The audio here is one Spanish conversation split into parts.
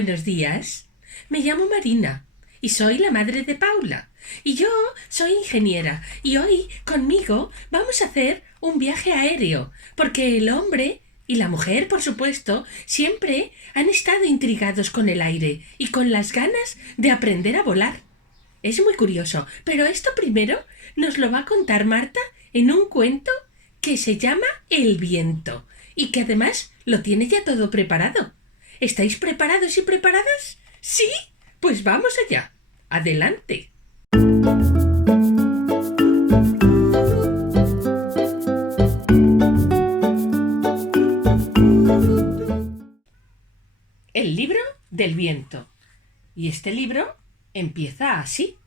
Buenos días. Me llamo Marina y soy la madre de Paula. Y yo soy ingeniera y hoy conmigo vamos a hacer un viaje aéreo, porque el hombre y la mujer, por supuesto, siempre han estado intrigados con el aire y con las ganas de aprender a volar. Es muy curioso, pero esto primero nos lo va a contar Marta en un cuento que se llama El viento y que además lo tiene ya todo preparado. ¿Estáis preparados y preparadas? ¿Sí? Pues vamos allá. Adelante. El libro del viento. Y este libro empieza así.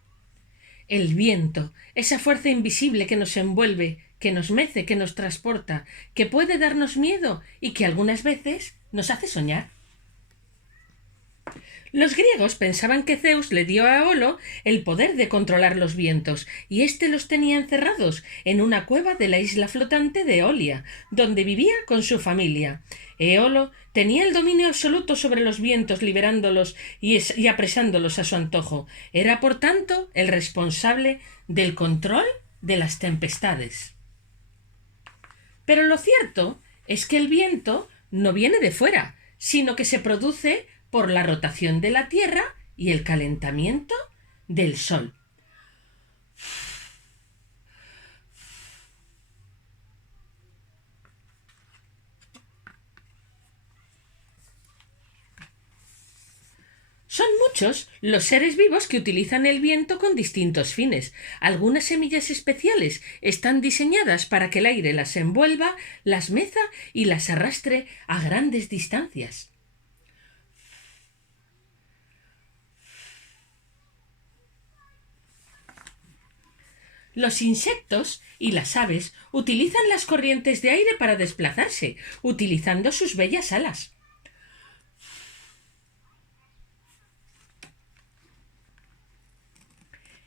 El viento, esa fuerza invisible que nos envuelve, que nos mece, que nos transporta, que puede darnos miedo y que algunas veces nos hace soñar. Los griegos pensaban que Zeus le dio a Eolo el poder de controlar los vientos, y éste los tenía encerrados en una cueva de la isla flotante de Eolia, donde vivía con su familia. Eolo tenía el dominio absoluto sobre los vientos, liberándolos y apresándolos a su antojo. Era, por tanto, el responsable del control de las tempestades. Pero lo cierto es que el viento no viene de fuera, sino que se produce por la rotación de la Tierra y el calentamiento del Sol. Son muchos los seres vivos que utilizan el viento con distintos fines. Algunas semillas especiales están diseñadas para que el aire las envuelva, las meza y las arrastre a grandes distancias. Los insectos y las aves utilizan las corrientes de aire para desplazarse, utilizando sus bellas alas.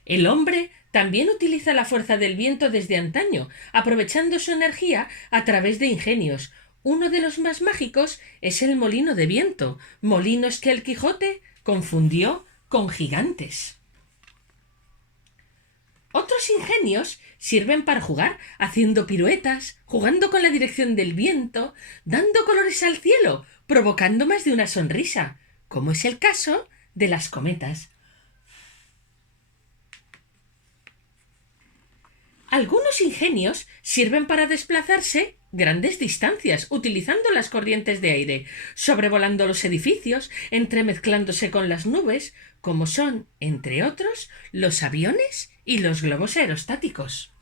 El hombre también utiliza la fuerza del viento desde antaño, aprovechando su energía a través de ingenios. Uno de los más mágicos es el molino de viento, molinos que el Quijote confundió con gigantes. Otros ingenios sirven para jugar, haciendo piruetas, jugando con la dirección del viento, dando colores al cielo, provocando más de una sonrisa, como es el caso de las cometas. Algunos ingenios sirven para desplazarse grandes distancias, utilizando las corrientes de aire, sobrevolando los edificios, entremezclándose con las nubes, como son, entre otros, los aviones y los globos aerostáticos.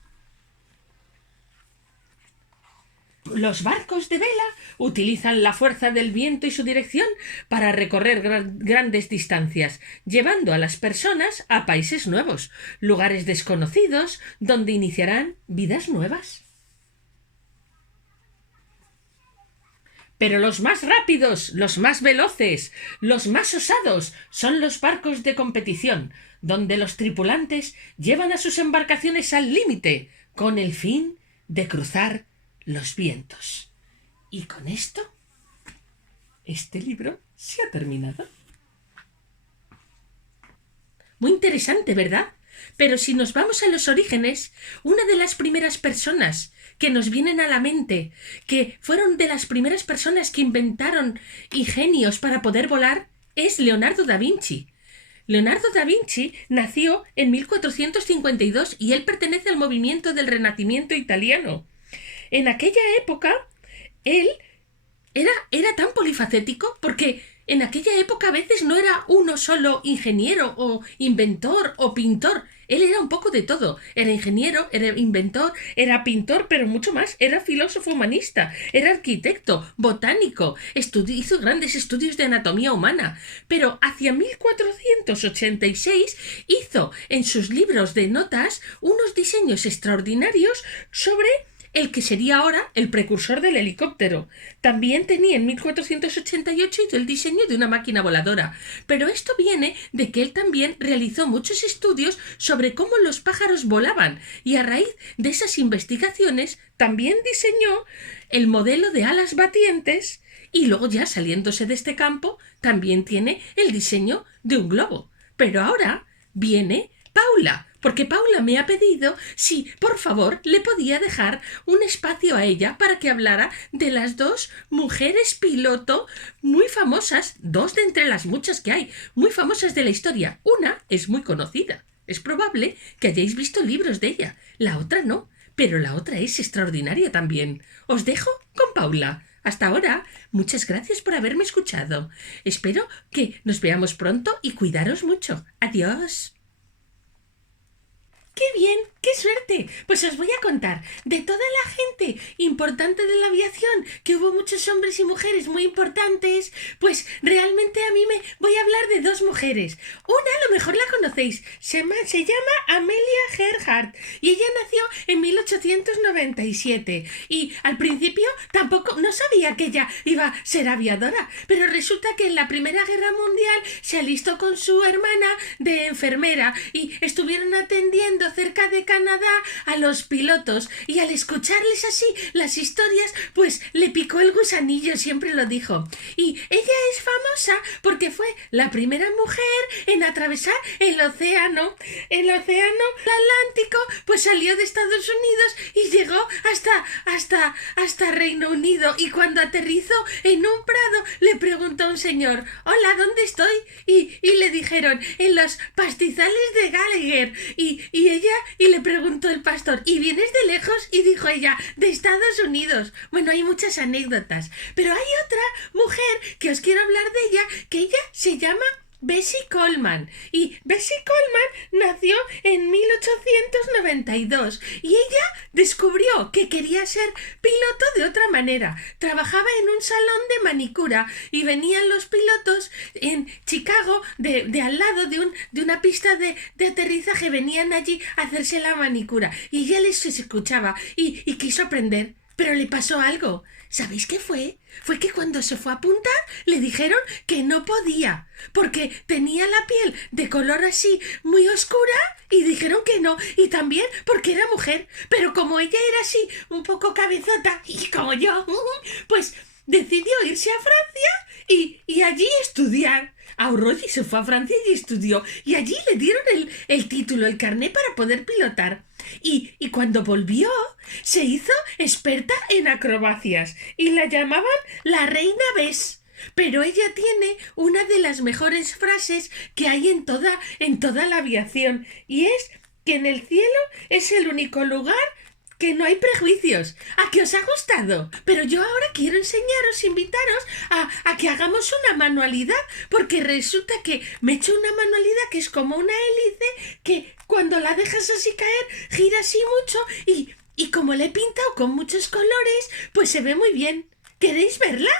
Los barcos de vela utilizan la fuerza del viento y su dirección para recorrer grandes distancias, llevando a las personas a países nuevos, lugares desconocidos, donde iniciarán vidas nuevas. Pero los más rápidos, los más veloces, los más osados son los barcos de competición, donde los tripulantes llevan a sus embarcaciones al límite, con el fin de cruzar los vientos. Y con esto, este libro se ha terminado. Muy interesante, ¿verdad? Pero si nos vamos a los orígenes, una de las primeras personas que nos vienen a la mente, que fueron de las primeras personas que inventaron ingenios para poder volar, es Leonardo da Vinci. Leonardo da Vinci nació en 1452 y él pertenece al movimiento del Renacimiento italiano. En aquella época, él era tan polifacético porque en aquella época a veces no era uno solo ingeniero o inventor o pintor. Él era un poco de todo. Era ingeniero, era inventor, era pintor, pero mucho más. Era filósofo humanista, era arquitecto, botánico, hizo grandes estudios de anatomía humana. Pero hacia 1486 hizo en sus libros de notas unos diseños extraordinarios sobre el que sería ahora el precursor del helicóptero. También tenía en 1488 hizo el diseño de una máquina voladora. Pero esto viene de que él también realizó muchos estudios sobre cómo los pájaros volaban y a raíz de esas investigaciones también diseñó el modelo de alas batientes y luego ya saliéndose de este campo también tiene el diseño de un globo. Pero ahora viene Paula, porque Paula me ha pedido si, por favor, le podía dejar un espacio a ella para que hablara de las dos mujeres piloto muy famosas, dos de entre las muchas que hay, muy famosas de la historia. Una es muy conocida. Es probable que hayáis visto libros de ella. La otra no, pero la otra es extraordinaria también. Os dejo con Paula. Hasta ahora, muchas gracias por haberme escuchado. Espero que nos veamos pronto y cuidaros mucho. Adiós. ¡Qué bien! ¡Qué suerte! Pues os voy a contar de toda la gente importante de la aviación, que hubo muchos hombres y mujeres muy importantes, pues realmente a mí me voy a hablar de dos mujeres. Una a lo mejor la conocéis, se llama Amelia Earhart y ella nació en 1897 y al principio tampoco no sabía que ella iba a ser aviadora, pero resulta que en la Primera Guerra Mundial se alistó con su hermana de enfermera y estuvieron atendiendo cerca de Canadá a los pilotos y al escucharles así las historias pues le picó el gusanillo, siempre lo dijo, y ella es famosa porque fue la primera mujer en atravesar el océano Atlántico, pues salió de Estados Unidos y llegó hasta Reino Unido, y cuando aterrizó en un prado le preguntó a un señor: hola, ¿dónde estoy? Y le dijeron: en los pastizales de Gallagher, y ella le preguntó el pastor: ¿y vienes de lejos? Y dijo ella: de Estados Unidos. Bueno, hay muchas anécdotas, pero hay otra mujer que os quiero hablar de ella, que ella se llama Bessie Coleman, y Bessie Coleman nació en 1892 y ella descubrió que quería ser piloto de otra manera. Trabajaba en un salón de manicura y venían los pilotos en Chicago de al lado de una pista de aterrizaje, venían allí a hacerse la manicura y ella les escuchaba y quiso aprender, pero le pasó algo. ¿Sabéis qué fue? Fue que cuando se fue a apuntar le dijeron que no podía, porque tenía la piel de color así muy oscura, y dijeron que no, y también porque era mujer, pero como ella era así un poco cabezota, y como yo, pues decidió irse a Francia y allí estudiar. Ahorró y se fue a Francia y estudió, y allí le dieron el título, el carné para poder pilotar. Y cuando volvió, se hizo experta en acrobacias y la llamaban la Reina Bess. Pero ella tiene una de las mejores frases que hay en toda la aviación, y es que en el cielo es el único lugar que no hay prejuicios. ¿A qué os ha gustado? Pero yo ahora quiero invitaros a que hagamos una manualidad, porque resulta que me he hecho una manualidad que es como una hélice que cuando la dejas así caer gira así mucho, y como le he pintado con muchos colores, pues se ve muy bien. ¿Queréis verla?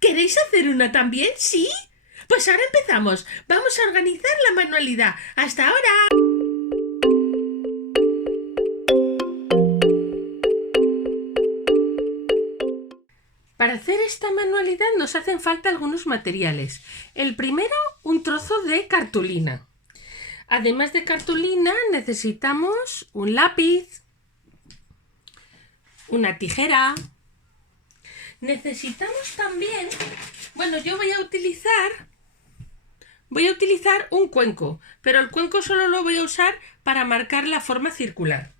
¿Queréis hacer una también? ¿Sí? Pues ahora empezamos. Vamos a organizar la manualidad. ¡Hasta ahora! Para hacer esta manualidad nos hacen falta algunos materiales. El primero, un trozo de cartulina. Además de cartulina, necesitamos un lápiz, una tijera. Necesitamos también, yo voy a utilizar un cuenco, pero el cuenco solo lo voy a usar para marcar la forma circular.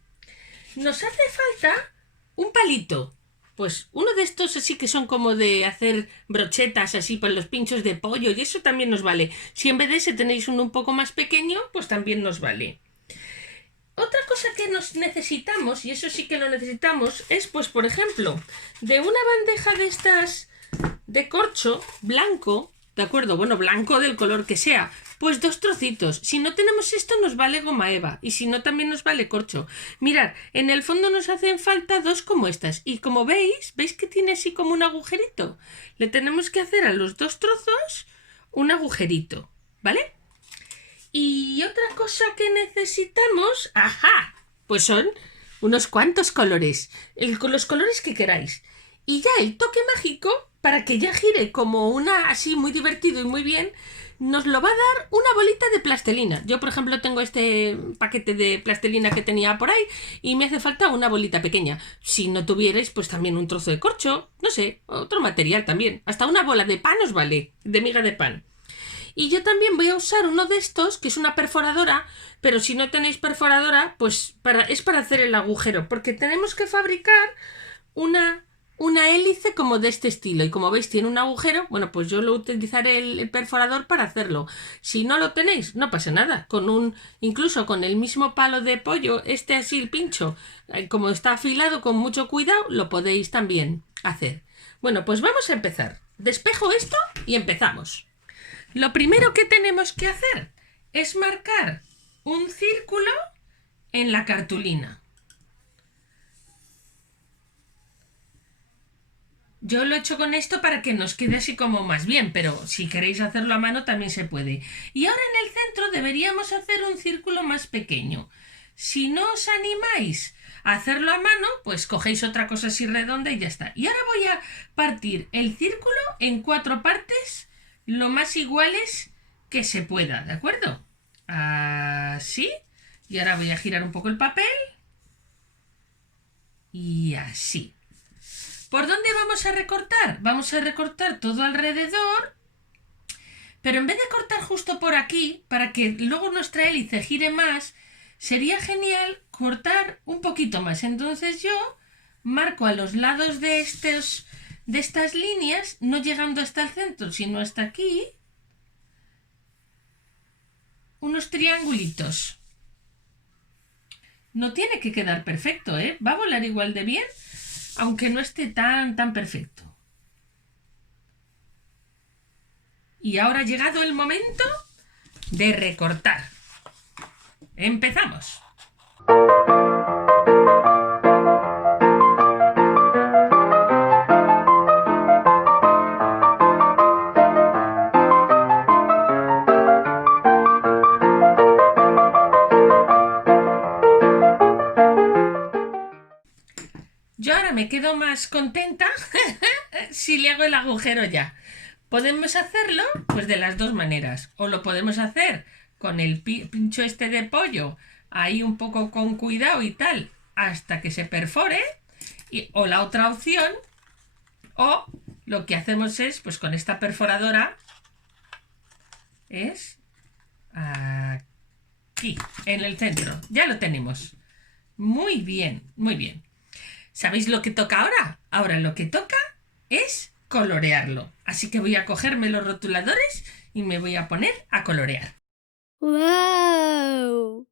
Nos hace falta un palito. Pues uno de estos así que son como de hacer brochetas así para los pinchos de pollo, y eso también nos vale. Si en vez de ese tenéis uno un poco más pequeño, pues también nos vale. Otra cosa que nos necesitamos, y eso sí que lo necesitamos, es pues por ejemplo, de una bandeja de estas de corcho blanco, ¿de acuerdo? Bueno, blanco del color que sea, pues 2 trocitos. Si no tenemos esto nos vale goma eva, y si no también nos vale corcho. Mirad, en el fondo nos hacen falta 2 como estas, y como veis que tiene así como un agujerito. Le tenemos que hacer a los 2 trozos un agujerito, ¿vale? Y otra cosa que necesitamos, pues son unos cuantos colores, los colores que queráis. Y ya el toque mágico, para que ya gire como una así muy divertido y muy bien, nos lo va a dar una bolita de plastelina. Yo, por ejemplo, tengo este paquete de plastelina que tenía por ahí y me hace falta una bolita pequeña. Si no tuvierais, pues también un trozo de corcho, no sé, otro material también. Hasta una bola de pan os vale, de miga de pan. Y yo también voy a usar uno de estos, que es una perforadora, pero si no tenéis perforadora, pues es para hacer el agujero, porque tenemos que fabricar una hélice como de este estilo. Y como veis, tiene un agujero. Bueno, pues yo lo utilizaré el perforador para hacerlo. Si no lo tenéis, no pasa nada. Incluso con el mismo palo de pollo, este así, el pincho, como está afilado con mucho cuidado, lo podéis también hacer. Bueno, pues vamos a empezar. Despejo esto y empezamos. Lo primero que tenemos que hacer es marcar un círculo en la cartulina. Yo lo he hecho con esto para que nos quede así como más bien, pero si queréis hacerlo a mano también se puede. Y ahora en el centro deberíamos hacer un círculo más pequeño. Si no os animáis a hacerlo a mano, pues cogéis otra cosa así redonda y ya está. Y ahora voy a partir el círculo en 4 partes lo más iguales que se pueda, ¿de acuerdo? Así. Y ahora voy a girar un poco el papel. Y así. ¿Por dónde vamos a recortar? Vamos a recortar todo alrededor, pero en vez de cortar justo por aquí, para que luego nuestra hélice gire más, sería genial cortar un poquito más. Entonces yo marco a los lados de estas líneas, no llegando hasta el centro, sino hasta aquí, unos triangulitos. No tiene que quedar perfecto, ¿eh? Va a volar igual de bien, aunque no esté tan perfecto. Y ahora ha llegado el momento de recortar. ¡Empezamos! Yo ahora me quedo más contenta si le hago el agujero ya. Podemos hacerlo pues de las dos maneras. O lo podemos hacer con el pincho este de pollo, ahí un poco con cuidado y tal, hasta que se perfore. O la otra opción, o lo que hacemos es, pues con esta perforadora, es aquí, en el centro. Ya lo tenemos. Muy bien, muy bien. ¿Sabéis lo que toca ahora? Ahora lo que toca es colorearlo. Así que voy a cogerme los rotuladores y me voy a poner a colorear. ¡Wow!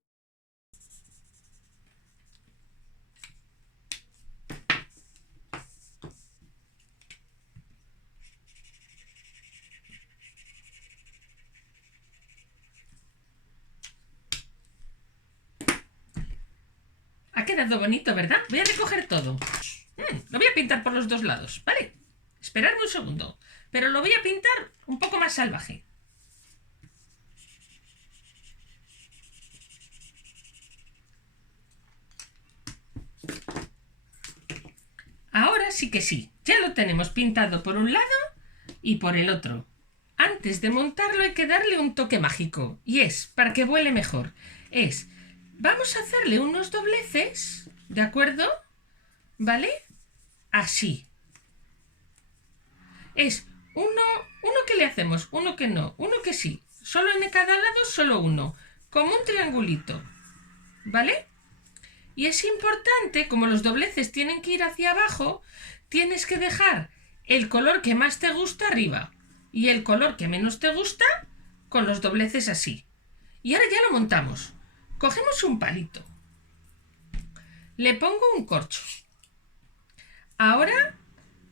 Ha quedado bonito, ¿verdad? Voy a recoger todo. Lo voy a pintar por los dos lados, ¿vale? Esperadme un segundo. Pero lo voy a pintar un poco más salvaje. Ahora sí que sí. Ya lo tenemos pintado por un lado y por el otro. Antes de montarlo hay que darle un toque mágico. Y es, para que vuele mejor, vamos a hacerle unos dobleces, ¿de acuerdo? ¿Vale? Así. Es uno que le hacemos, uno que no, uno que sí. Solo en cada lado, solo uno. Como un triangulito. ¿Vale? Y es importante, como los dobleces tienen que ir hacia abajo, tienes que dejar el color que más te gusta arriba y el color que menos te gusta con los dobleces así. Y ahora ya lo montamos. Cogemos un palito. Le pongo un corcho. Ahora,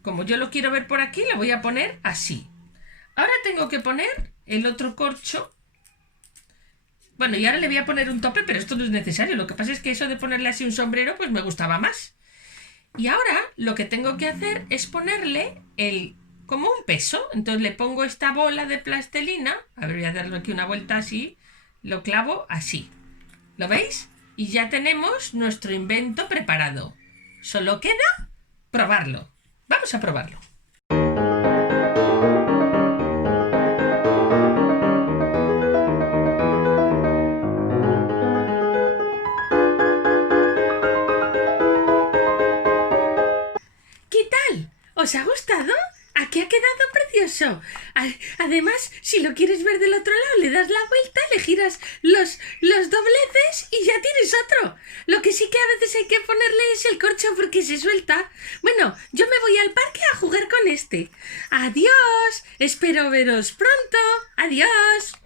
como yo lo quiero ver por aquí, lo voy a poner así. Ahora tengo que poner el otro corcho. Bueno, y ahora le voy a poner un tope, pero esto no es necesario. Lo que pasa es que eso de ponerle así un sombrero, pues me gustaba más. Y ahora lo que tengo que hacer es ponerle como un peso. Entonces le pongo esta bola de plastelina. A ver, voy a darle aquí una vuelta así. Lo clavo así. ¿Lo veis? Y ya tenemos nuestro invento preparado. Solo queda probarlo. Vamos a probarlo. ¿Qué tal? ¿Os ha gustado? Aquí ha quedado precioso. Además, si lo quieres ver del otro lado, le das la vuelta, le giras los dobleces y ya tienes otro. Lo que sí que a veces hay que ponerle es el corcho porque se suelta. Bueno, yo me voy al parque a jugar con este. Adiós. Espero veros pronto. Adiós.